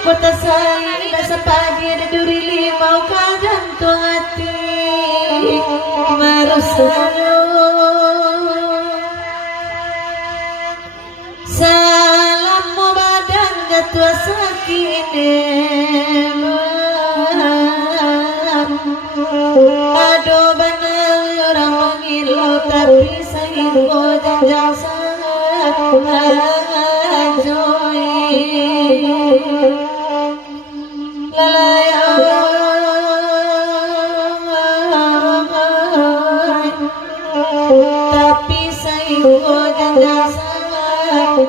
Kota saya rasa pagi ada duri limau kadang tuang hati marusalu salam mo badang gatua sakine aduh benar orang mengilau tapi saya jangan sangat tapi saya jangan sangat